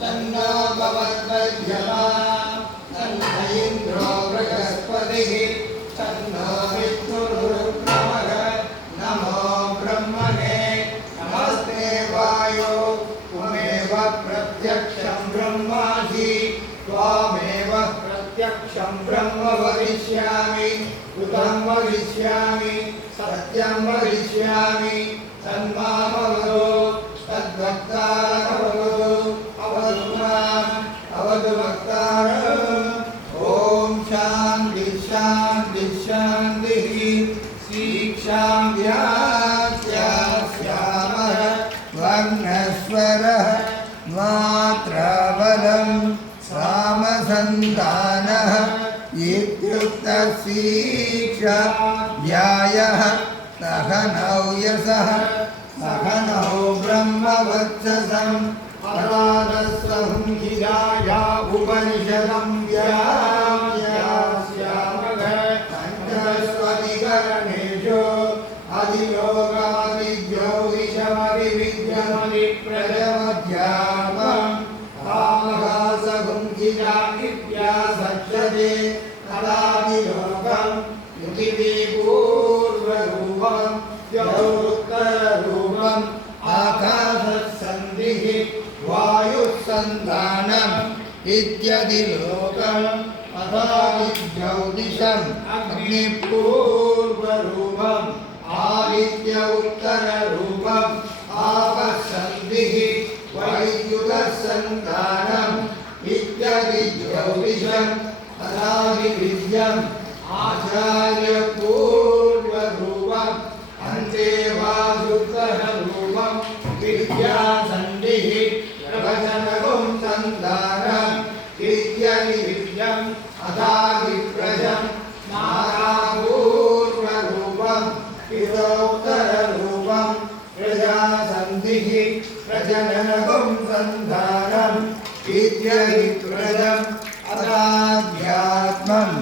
तन्नो भवद्वज्रमा तन्न इन्द्रो बृहस्पतिः तन्नो विष्णुरुक्रमः नमो ब्रह्मणे नमस्ते वायो त्वमेव प्रत्यक्षं ब्रह्मासि त्वामेव प्रत्यक्षं ब्रह्म वदिष्यामि उतं वदिष्यामि सत्यं वदिष्यामि तन्मामवदो तद्भक्तारमवदो अवदु माम् अवदु भक्तारम्। ॐ शान्ति शान्ति शान्तिः। श्यामः वर्णस्वरः मात्राबलं सामसन्तानः इत्युक्तशिक्षा व्यायः सहनौ यशः सहनौ ब्रह्मवत्ससं परादस्वहं हिराया उपनिषदं व्याख्यास्यामः पञ्चस्वधिकरणेषु अधियोगादिज्योतिषमधिविद्यमधिप्रजमध्यामं कामकासहं हिरा इत्यासज्जते कलादिलोकं युतिपूर्वरूपं उत्तररूपम् आकाशसन्धिः वायुसन्धानम् इत्यदिलोकम् अथादिज्योतिषम् अग्निपूर्वरूपम् आदित्य उत्तररूपम् आपसन्धिः वैद्युतसन्धानम् इत्यदिज्योतिषम् अथादिविद्यम् आचार्यपूर्वरूपम् अन्तेवासुत्तररूपं विद्यासन्धिः प्रवचनगुं सन्धानम् इत्यदिविद्यम् अथादिप्रजम् मातापूर्वरूपम् इतोत्तररूपं प्रजासन्धिः प्रजननगुं सन्धानम् इत्यदिप्रजम् अथाध्यात्मम्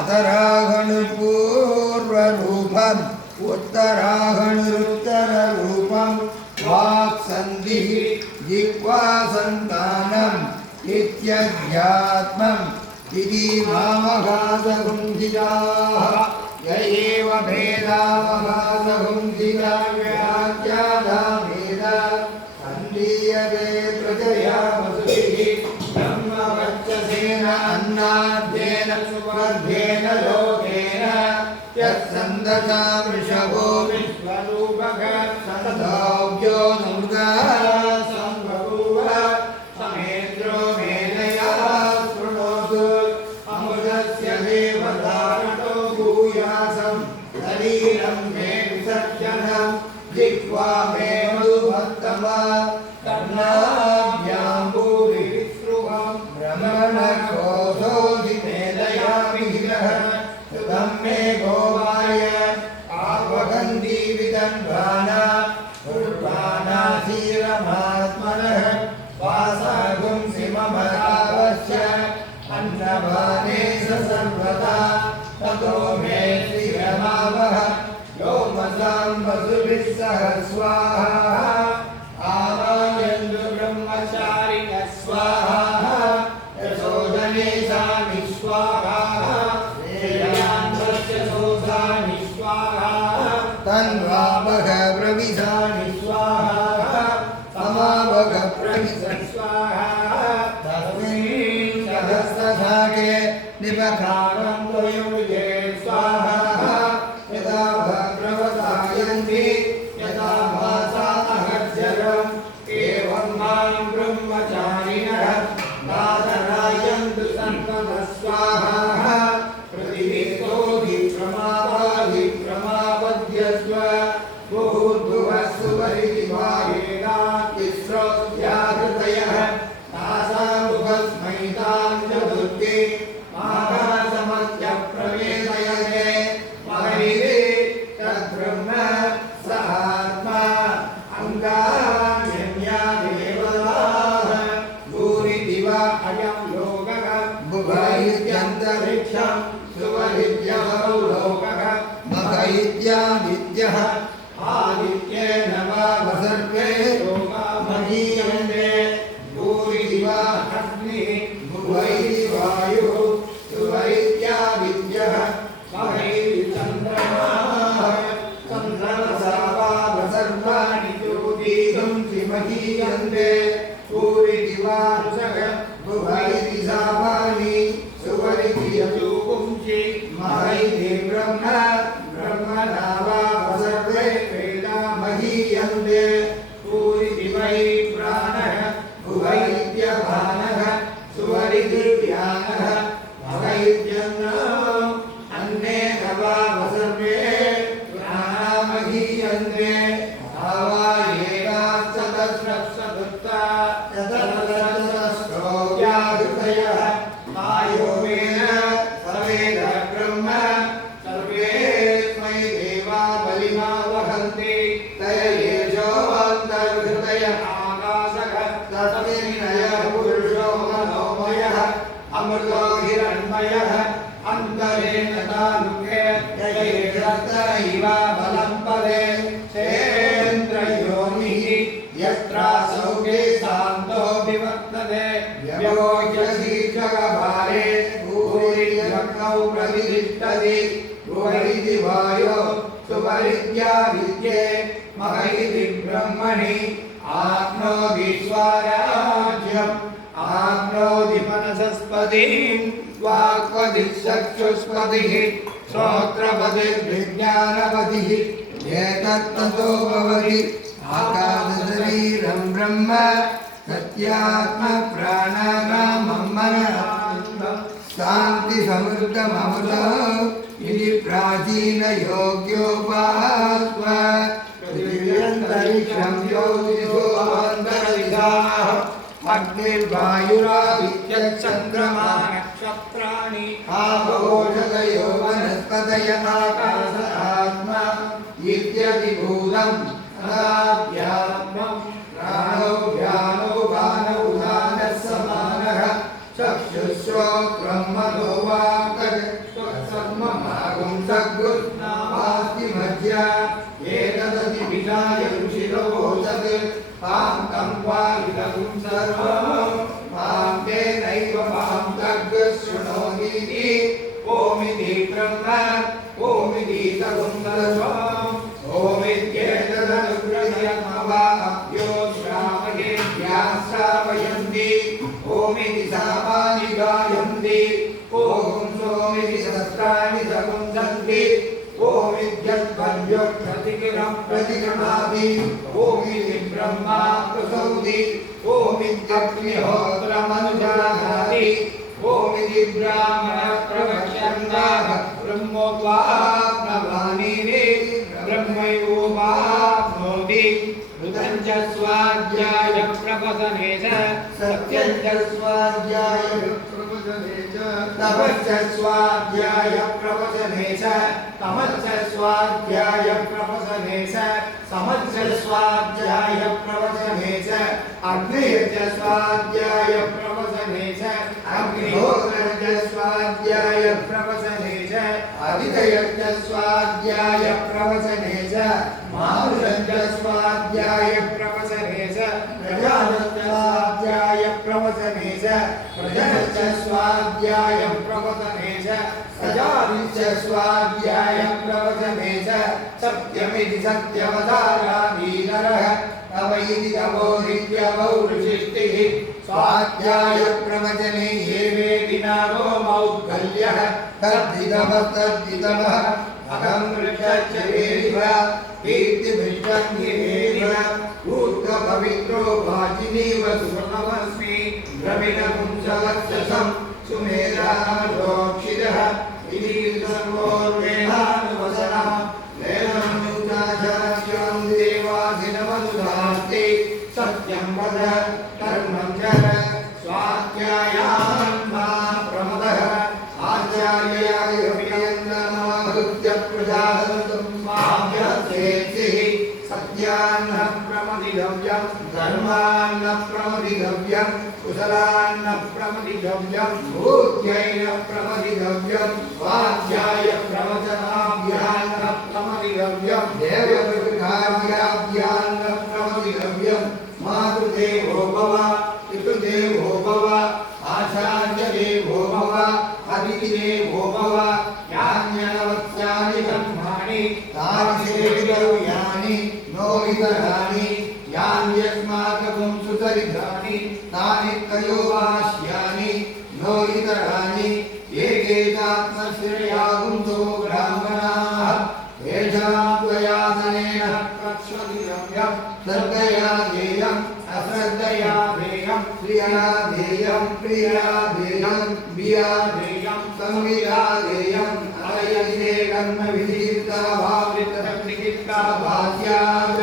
अतरागणपूर्वरूपम् उत्तरागणुरुत्तररूपं वाक्सन्धिः जिह्वासन्धानम् इत्यध्यात्मम् इति मामगासगुंधिकाः य एव भेदामगासगुंधिका व्याख्याता वेद सन्दीयते प्रजया वसुभिः ब्रह्मवर्चसेन अन्नाद्येन सुवर्धेन लोकेन यत्सन्दसा वृषभो विश्वरूपः सददाव्यो नुर्गः सम्बभूव समेन्द्रो मेनया शृणोतु अमृतस्य देवदानतो भूयासं शरीरं मे विसर्जनं जिह्वा मे मधुमत्तमा कर्णाभ्यां भूरिविश्रुवं भ्रमणकोशोऽधिमेधयामिहिरः सुतं मे गोवाय आवगन्धीविदन्वाना उर्वाणासीरमात्मनः वासागुं सिममरावस्य अन्नपाने स सर्वदा ततो मे श्रियमावः योमसां वसुभिः सह स्वाहा आवायन्तु ब्रह्मचारिणः स्वाहा यशोदने सामि स्वाहा तन्वावः प्रविशानि स्वाहा समावः प्रविशन् स्वाहा तस्मिन् सहस्रशाके निबखारं त्वयुजे स्वाहा यदा भद्रवतायन्ति यदा भासा महीयन्ते पूरिदिवासः भुवैति सामानि सुवरिति यजुपुंसि महैति ब्रह्म ब्रह्मणावा सर्वे वेदा महीयन्ते पूरिदिवै प्राणः भुवैत्यभानः सुवरिति व्यानः महैत्यन्नो अन्ने नवा सर्वे प्राणा महीयन्ते अमृतो हिरण्मयः अन्तरेण तालुके यैरत्रैव बलं पदे चेन्द्रयोनिः यत्रासौके शान्तो विवर्तते व्योजसि जगभारे भूरिर्यज्ञौ प्रतिष्ठति भुवैति वायो सुपरिद्या विद्ये महैति ब्रह्मणि आप्नोति स्वराज्यम् आप्नोति मनसस्पतिं वाक्पतिश्चक्षुष्पतिः श्रोत्रपतिर्विज्ञानपतिः एतत्ततो भवति आकाशशरीरं ब्रह्म सत्यात्मप्राणानामं मनः शान्तिसमृद्धममृतः इति प्राचीनयोग्योपास्व पृथिव्यन्तरिक्षं ज्योतिषोऽन्तरदिशाः अग्निर्वायुरादित्यश्चन्द्रमा नक्षत्राणि आवोषधयो वनस्पतयः आकाश आत्मा इत्यधिभूतं तदाध्यात्मं प्राणो व्यानो बाणौ उदानः समानः चक्षुश्रोत्रं मनो वाक् तत्सर्वमागुं सद्गुणास्ति मध्या एतदति विधाय ऋषिरोचत् तां तं वारिदं सर्वं मां तेनैव मां तद्शृणोमीति ओमिति ब्रह्म ओमिति तगुं सर्वम् ओमित्येतदनुग्रह्यमवाप्यो श्रावये श्रावयन्ति ओमिति सामानि गायन्ति ॐ सोमिति सहस्राणि सकुंसन्ति ओमित्यद्भव्योक्षतिकिरं प्रतिगृह्णाति ओमिति ब्रह्मा प्रसौति ओमित्यग्निहोत्रमनुजानाति ओमिति ब्राह्मणः प्रवक्ष्यन्ताः ब्रह्मोपाप्नवानीति ब्रह्मैवोपाप्नोति ऋतं च स्वाध्याय प्रवसने च सत्यं च स्वाध्याय प्रवसने च तपश्च स्वाध्याय प्रवसने च तमश्च स्वाध्याय प्रवसने च समश्च स्वाध्याय प्रवसने च अग्निश्च स्वाध्याय प्रवसने च अग्निहोत्रश्च स्वाध्याय प्रवसने च अदितयश्च स्वाध्याय प्रवसने च मारुषश्च स्वाध्याय प्रवसने च प्रजाश्च स्वाध्याय प्रवसने च प्रजनश्च स्वाध्याय प्रवसने च सजादिश्च स्वाध्याय प्रवसने च सत्यमिति सत्यवतारादि नरः तव इति तवोरित्यवौरुषिष्टिः स्वाध्याय प्रवचने ये वेति नामो मौद्गल्यः तद्धितमः अहं वृक्षश्च वेदिव कीर्तिभिष्टं गिरेव ऊर्ध्वपवित्रो वाजिनीव सुवर्णमस्मि द्रविणपुंसवत्ससं सुमेधानमधोक्षितः इति सर्वोर्वेदानुवसनः वेदमनुजाचार्यं देवाधिनमनुधास्ति सत्यं वद कर्मं चर स्वाध्यायान् मा प्रमदः आचार्याय प्रियङ्गमाहृत्य प्रजासनं माभ्यसेत्सिः सत्यान्न प्रमदितव्यं धर्मान्न प्रमदितव्यं कुशलान्न प्रमदितव्यं भूत्यैन प्रमदितव्यं स्वाध्याय प्रवचनाभ्यान्न प्रमदितव्यं देवकार्याभ्यान्न प्रमदितव्यं मातृदेवो भव पितृदेवो भव आचार्यदेवो भव अतिथिदेवो भव यान्यनवत्यानि कर्माणि तानि सेवितव्यानि नो वितराणि यान्यस्मात् धेयम् अश्रद्धया धेयम् प्रिया धेयम् प्रिया धेयम् बिया धेयम् संविदा धेयम् अयदिने कर्म विधिता भावृतसंविधिता भास्यात्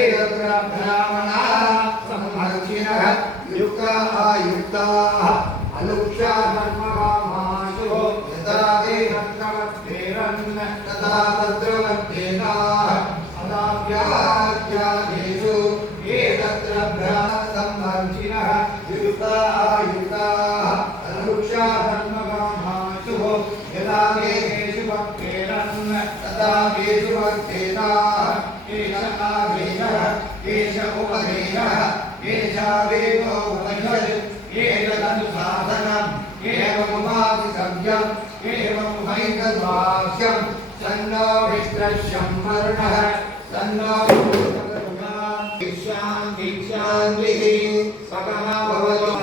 एतत्र ब्राह्मणाः संहर्षिणः युक्ताः युक्ताः अलुक्षा धर्मकामाशु यदा ते तत्रवर्तेरन् तदा तत्रवर्तेनाः अदाव्याख्यादेषु ये तत्र ब्राह्मणसंहर्षिणः युक्ताः युक्ताः अलुक्षा धर्मकामाशु यदा ते तेषु वर्तेरन् तदा तेषु वर्तेनाः एष आदेशः एष उपदेशः एषा वेदो उपनिषत् एतदनुशासनम् एवमुपासितव्यम् एवमुपैतद्वाक्यम् तन्नो विष्णुश्यं वर्णः तन्नो शान्तिः शान्तिः सकः भवतु